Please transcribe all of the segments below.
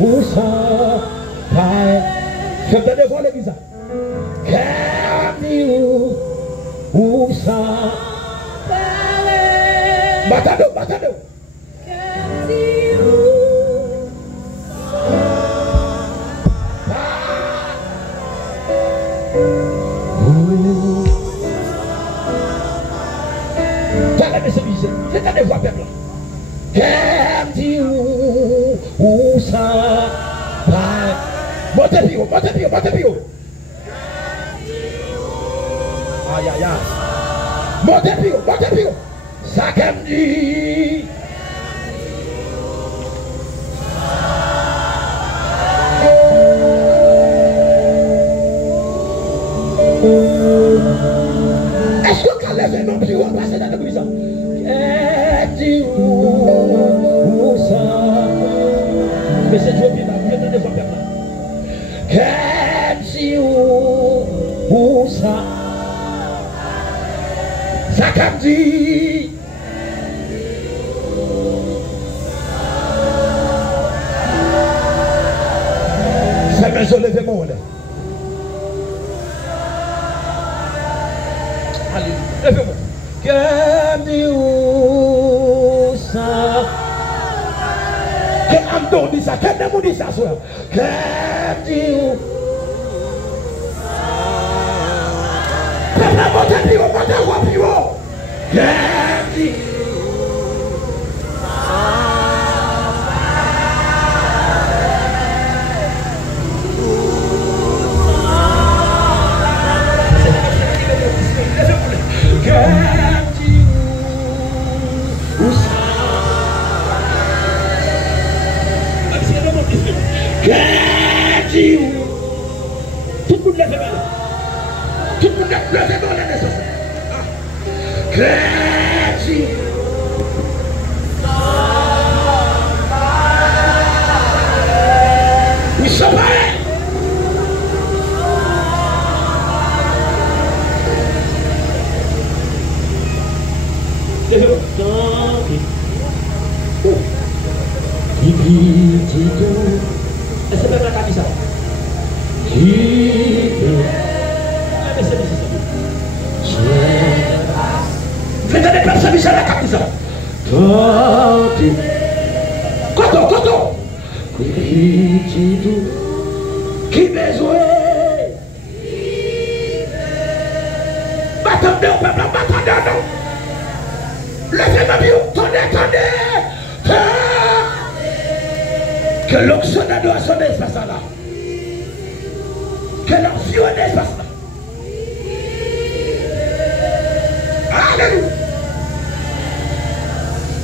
où ça va. Je te devant l'église. Où ça va. Matado, matado. C'est à des voix peuple. Où ça va. Montez plus haut, montez plus haut, montez plus haut. Aïe aïe aïe. Montez plus haut, montez plus haut. Ça comme dit. Est-ce que quand les non plus haut passer dans l'église? Où ça? Mais c'est Dieu qui m'a fait des voix peuple. Où ça? Ça comme dit. C'est maison levez mon monde. Allez, levez-moi. Où ça? Que Amdo dit ça, que Nemo dit ça, soeur. Tout le monde lève mal. Tout le monde lève mal la naissance. Crédit. Nous sommes prêts. Est-ce que vous avez la ça? Faites des personnes qui à la capisa. Coton. Qui besoin? Attendez au peuple, attendez non. Levez-moi bien, attendez. Que l'onction d'adoration d'espace là. Que l'onction d'espace là. Alléluia.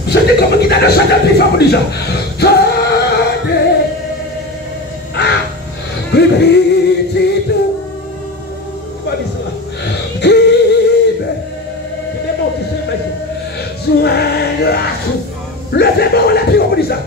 Je dis comme qui t'a de chanter plus fort déjà. Attendez. Ah. Petit tout. Quoi dit cela? Qui démonte ici, soin grâce. Levez-moi la plus haut dit ça.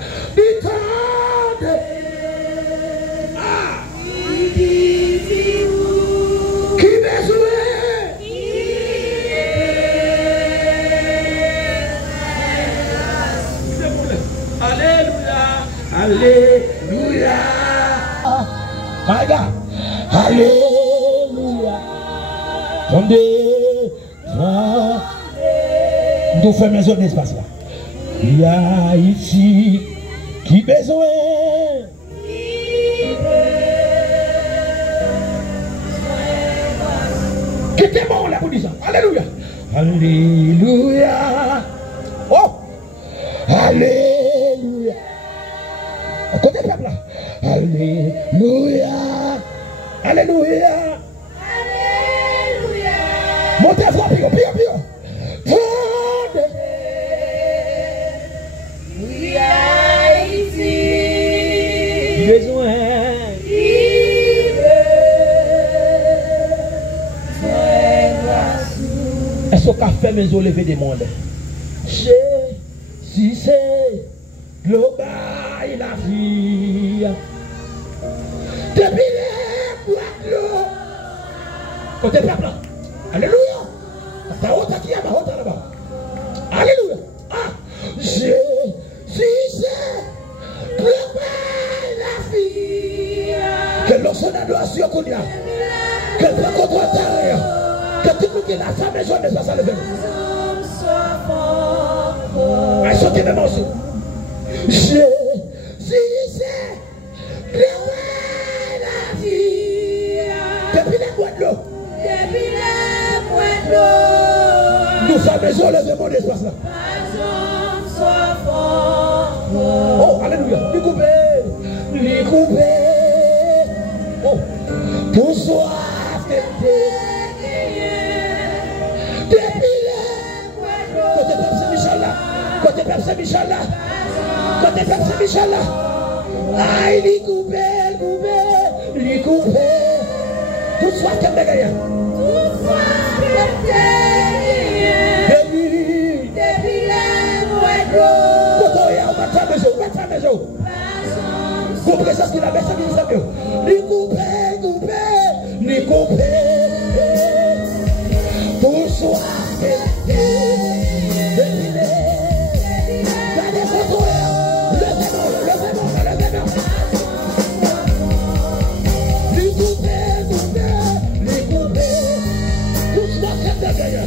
Alléluia. My God. Alléluia. Attendez. Nous faisons maison d'espace là. Il y a ici qui besoin. Qui était bon là pour dire ça. Alléluia. Alléluia. Oh. Alléluia. Côté peuple là. Alléluia. Alléluia. Alléluia. Montez fort, pire. Oui, ici. Besoin. Est-ce qu'on a fait mes eaux lever des mondes? Si c'est global la vie. Depuis les boîtes côté peuple. Alléluia. Ta haute qui est ma haute là-bas. Alléluia. Ah, si c'est global la l'adoration qu'on y a. Que le contrôle derrière. Que tout le monde qui est la femme et jaune ne soit pas levé. Allez, chantez même aussi. Jésus, c'est la vie. Depuis les mois de l'eau. Depuis les mois de l'eau. Nous sommes les gens, levez-moi l'espace là. Oh, alléluia. Lui couper. Oh, pour soif depuis les côté Père Saint-Michel là. Côté Père Saint-Michel là. Côté Père Saint-Michel là. Aïe, lui couper. Tout soif qu'elle me gagne. Tout soif qu'elle me depuis les mois d'eau. Vous présence qu'il a mis ça qui nous a mis. Lui couper. Pour soi. Gardez votre levez-moi. Lui couper. Pour soi qu'elle me gagne.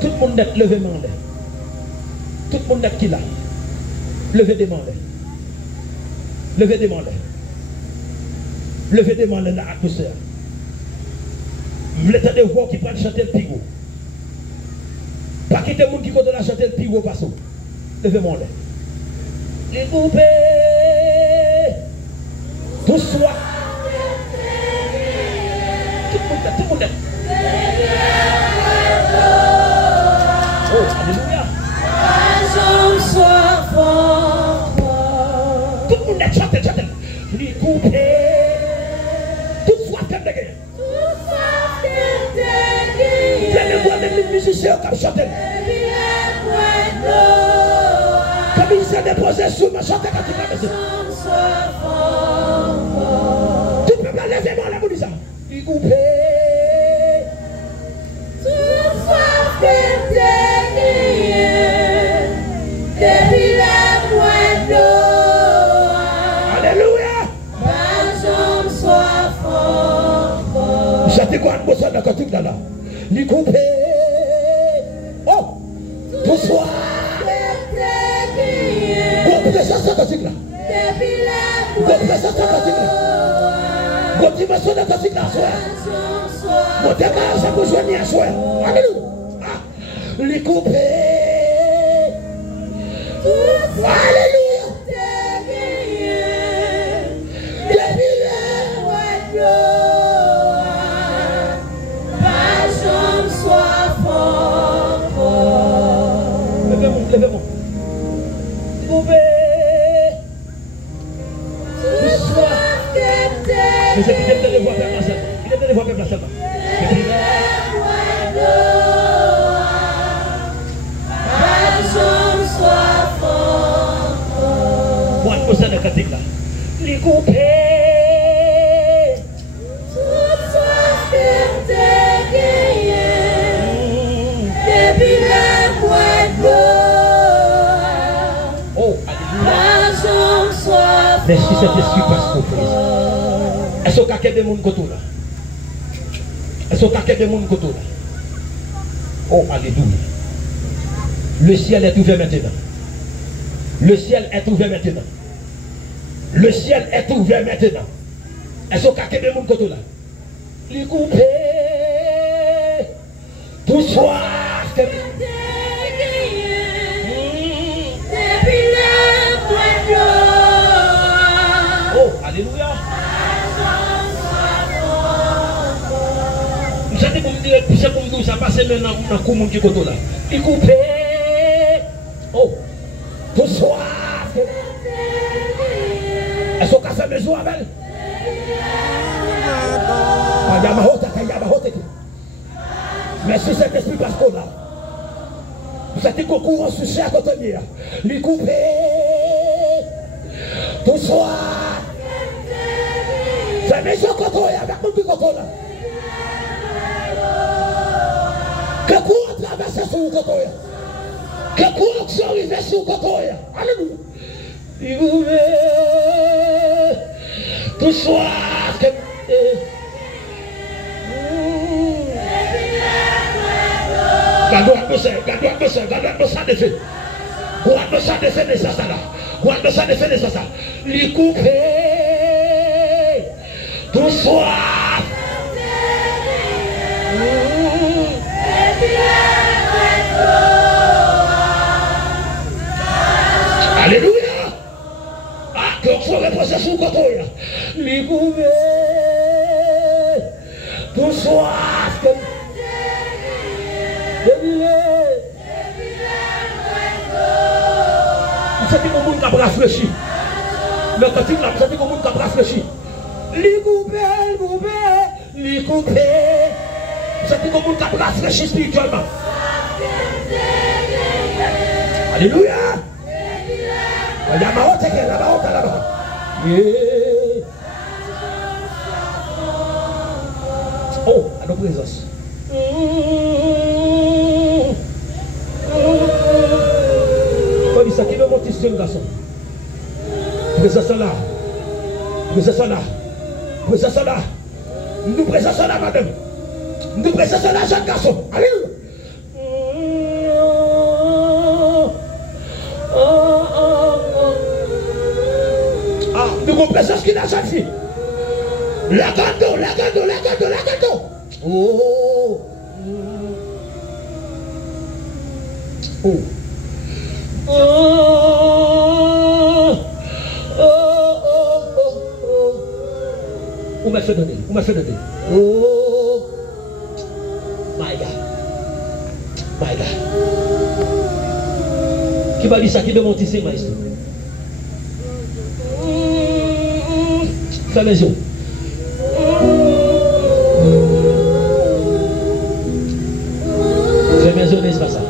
Tout le monde est levé mandé. Tout le monde est qui là? Levé demandé. Levé demandé. Levé demandé là à tout ça. Vous voulez de voix qui prennent chanter le pigot. Pas quitter le monde qui compte la chanter le pigot parce que. Levé mandé. Les groupés. Tout soit. Tout le monde est. Oh, alléluia. Tout le monde est chanté. Les groupés. Tout soit comme des gars. Prenez-moi même les musiciens qui chantent. Que Comme il s'est déposé sur ma chante quand tu vas me tu peux pas lever mon amour, dis ça. Il coupe. Alléluia. Chantez quoi, un de cantique là. Il coupe. Oh, pour soi. Bon, présence de cantique là. Bon, présence de cantique là. Bon, dimension de cantique là, soir. Bon, démarre, ça vous joignez à soir. Alléluia. Les couper. Alléluia. Levez-moi. Couper. Mais c'est qu'il est de voir peuple seulement. Il est de voir peuple seulement. Moi, je pose le cantique là. Les couper. Toute soif que t'es gagné. Depuis la boîte d'eau. Oh, alléluia. Merci Saint-Esprit parce qu'on prie. Est-ce qu'on a quelqu'un de monde côté là? Est-ce qu'on a quelqu'un de monde côté là? Oh, alléluia. Le ciel est ouvert maintenant. Le ciel est ouvert maintenant. Le ciel est ouvert maintenant. Est-ce qu'on a quelqu'un de monde côté là? Les couper. Tout soir. Oh, alléluia. Vous savez comme dire, ça passe maintenant dans le commun qui est là. Il coupe. Oh, tout soir. Est-ce qu'on a fait maison avec elle? Merci Saint-Esprit parce qu'on a. Vous êtes qu'on court en sujet à côté de lui. Il coupe. Tout soir. Fais maison contre eux avec mon petit contre là. Que courant traverse sur le contre eux. Que courant sont arrivés sur le contre eux. Alléluia. Il vous met tout soir. Gardons ça de fait. Gardons ça de fait de ça là. Gardons ça de fait de ça. Les couper. Tout soir. Alléluia. Ah, qu'on soit reposé sur le côté. Les couper. Tout soir. Vous savez comment le monde a rafraîchi. Le cantique là, vous savez comment le monde a rafraîchi. Les coupés, les coupés. Vous savez comment le monde a rafraîchi spirituellement. Alléluia. Il y a ma honte là-bas. Oh, à nos présences. Ça qui veut monter sur le garçon. Présence là. Nous présence là, madame. Nous présence là, jeune garçon. Alléluia. Ah, nous avons présence qui n'a jeune fille. La gâteau. Oh. Oh. Où m'a fait donner? Oh, my God. Qui va dire ça? Qui veut monter ses maïs? Fais maison. Fais maison, n'est-ce pas ça?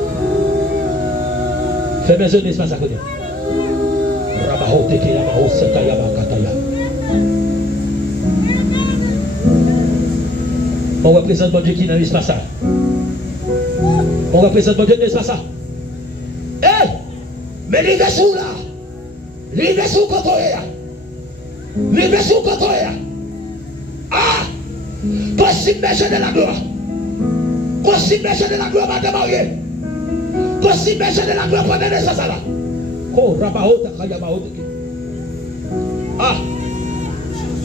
Fais maison, n'est-ce pas ça? On représente mon Dieu qui n'a pas ça. On représente mon Dieu qui n'a pas ça. Eh! Mais l'hiver sous là. L'hiver sous quand on est là. L'hiver sous quand on est là. Ah! Possible méchant de la gloire. Possible méchant de la gloire va démarrer. Possible méchant de la gloire pendant les ça là. Oh, Rabaota, Kayabaota. Ah!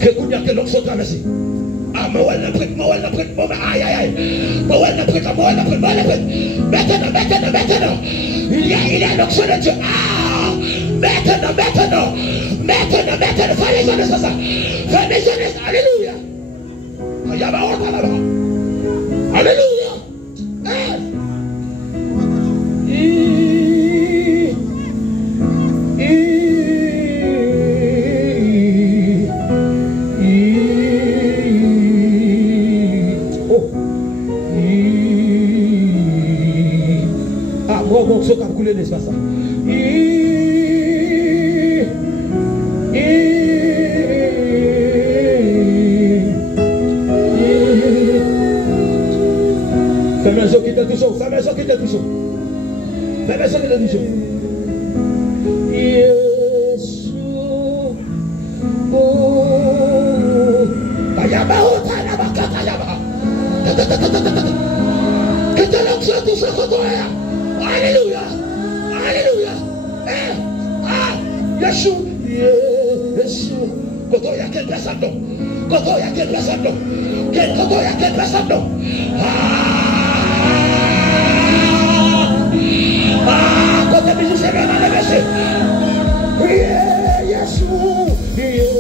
Que vous n'y a que l'autre sont traversés. Ah, mais ouais, le prêtre, aïe, aïe, aïe. Mais ouais, le prêtre. Maintenant. Il y a l'onction de Dieu. Ah, maintenant. Fais les jeunes, ça. Alléluia. Il y a ma honte là-bas. Alléluia. Donc ce qu'a coulé l'espace. Fais maison qui te touche. Yesu. Que te l'onction touche contre toi. Alléluia. Yeshua. Quand il y a quelle personne non? Quand il y a quelle personne non? Quand il y a des musiciens dans les versets. Yeshua.